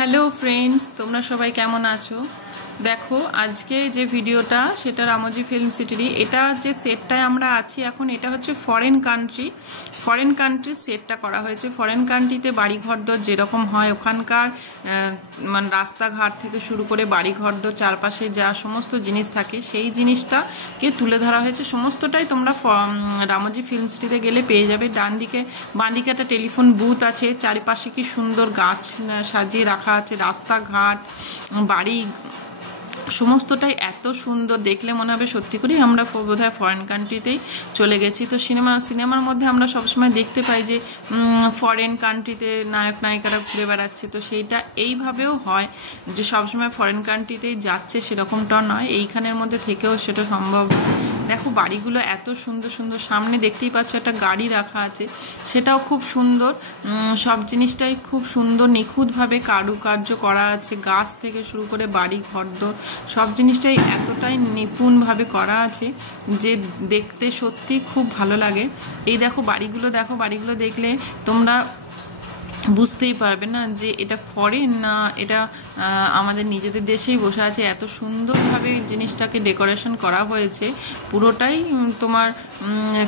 Hello friends, তোমরা সবাই কেমন আছো? দেখো আজকে যে ভিডিওটা সেটা রামোজি ফিল্ম সিটিরই। এটা যে সেটটায় আমরা আছি এখন, এটা হচ্ছে ফরেন কান্ট্রির সেটটা করা হয়েছে। ফরেন কান্ট্রিতে বাড়িঘরদর যেরকম হয় ওখানকার মানে রাস্তাঘাট থেকে শুরু করে বাড়িঘরদর চারপাশে যা সমস্ত জিনিস থাকে সেই জিনিসটাকে তুলে ধরা হয়েছে। সমস্তটাই তোমরা রামোজি ফিল্ম সিটিতে গেলে পেয়ে যাবে। বাঁ দিকে একটা টেলিফোন বুথ আছে, চারিপাশে কি সুন্দর গাছ সাজিয়ে রাখা আছে, রাস্তাঘাট বাড়ি সমস্তটাই এত সুন্দর, দেখলে মনে হবে সত্যি করেই আমরা বোধহয় ফরেন কান্ট্রিতেই চলে গেছি। তো সিনেমার মধ্যে আমরা সবসময় দেখতে পাই যে ফরেন কান্ট্রিতে নায়ক নায়িকারা ঘুরে বেড়াচ্ছে, তো সেইটা এইভাবেও হয় যে সবসময় ফরেন কান্ট্রিতেই যাচ্ছে সেরকমটা নয়, এইখানের মধ্যে থেকেও সেটা সম্ভব। দেখো বাড়িগুলো এত সুন্দর সুন্দর, সামনে দেখতেই পাচ্ছ একটা গাড়ি রাখা আছে, সেটাও খুব সুন্দর। সব জিনিসটাই খুব সুন্দর নিখুঁতভাবে কারুকার্য করা আছে, গাছ থেকে শুরু করে বাড়ি ঘরদোর সব জিনিসটাই এতটাই নিপুণভাবে করা আছে যে দেখতে সত্যি খুব ভালো লাগে। এই দেখো বাড়িগুলো দেখলে তোমরা বুঝতেই পারবে না যে এটা ফরেন না এটা আমাদের নিজেদের দেশেই বসে আছে। এত সুন্দরভাবে জিনিসটাকে ডেকোরেশন করা হয়েছে, পুরোটাই তোমার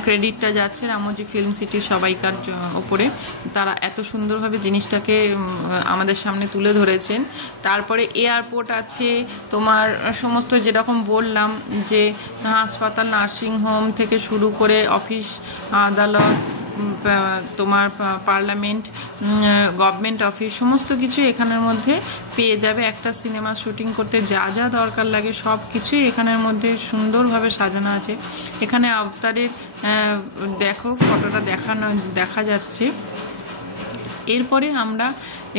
ক্রেডিটটা যাচ্ছে রামোজি ফিল্ম সিটির সবাইকার ওপরে। তারা এত সুন্দরভাবে জিনিসটাকে আমাদের সামনে তুলে ধরেছেন। তারপরে এয়ারপোর্ট আছে তোমার, সমস্ত যেরকম বললাম যে হাসপাতাল, নার্সিংহোম থেকে শুরু করে অফিস আদালত, তোমার পার্লামেন্ট, গভর্নমেন্ট অফিস, সমস্ত কিছু এখানের মধ্যে পেয়ে যাবে। একটা সিনেমা শুটিং করতে যা যা দরকার লাগে সব কিছুই এখানের মধ্যে সুন্দরভাবে সাজানো আছে। এখানে আবতারের দেখো ফটোটা দেখা যাচ্ছে। এরপরে আমরা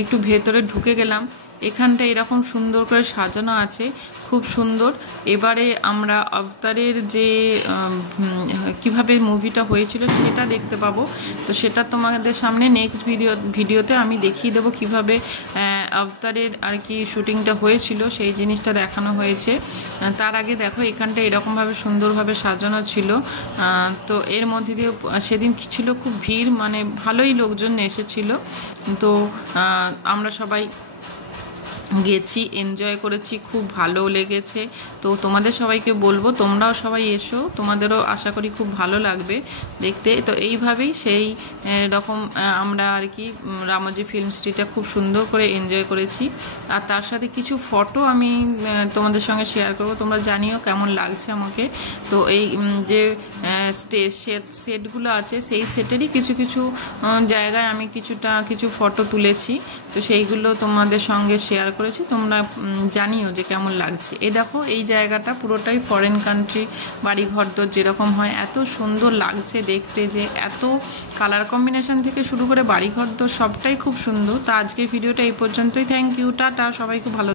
একটু ভেতরে ঢুকে গেলাম, এখানটা এরকম সুন্দর করে সাজানো আছে, খুব সুন্দর। এবারে আমরা অবতারের যে কিভাবে মুভিটা হয়েছিল সেটা দেখতে পাবো, তো সেটা তোমাদের সামনে নেক্সট ভিডিওতে আমি দেখিয়ে দেবো কিভাবে অবতারের আর কি শুটিংটা হয়েছিল, সেই জিনিসটা দেখানো হয়েছে। তার আগে দেখো এখানটা এরকমভাবে সুন্দরভাবে সাজানো ছিল। তো এর মধ্যে দিয়ে সেদিন ছিল খুব ভিড়, মানে ভালোই লোকজন এসেছিল। তো আমরা সবাই গেছি, এনজয় করেছি, খুব ভালো লেগেছে। তো তোমাদের সবাইকে বলবো তোমরাও সবাই এসো, তোমাদেরও আশা করি খুব ভালো লাগবে দেখতে। তো এইভাবেই সেই রকম আমরা আর কি রামোজি ফিল্ম সিটিটা খুব সুন্দর করে এনজয় করেছি। আর তার সাথে কিছু ফটো আমি তোমাদের সঙ্গে শেয়ার করবো, তোমরা জানিও কেমন লাগছে আমাকে। তো এই যে সেটগুলো আছে সেই সেটেরই কিছু জায়গায় আমি কিছু ফটো তুলেছি, তো সেইগুলো তোমাদের সঙ্গে শেয়ার করেছি, তোমরা জানিও যে কেমন লাগছে। এই দেখো এই জায়গাটা পুরোটাই ফরেন কান্ট্রি, বাড়ি ঘরদোর যেরকম হয় এত সুন্দর লাগছে দেখতে, যে এত কালার কম্বিনেশন থেকে শুরু করে বাড়ি ঘরদোর সবটাই খুব সুন্দর। তো আজকের ভিডিওটা এই পর্যন্তই। থ্যাংক ইউ, টাটা, সবাই খুব ভালো।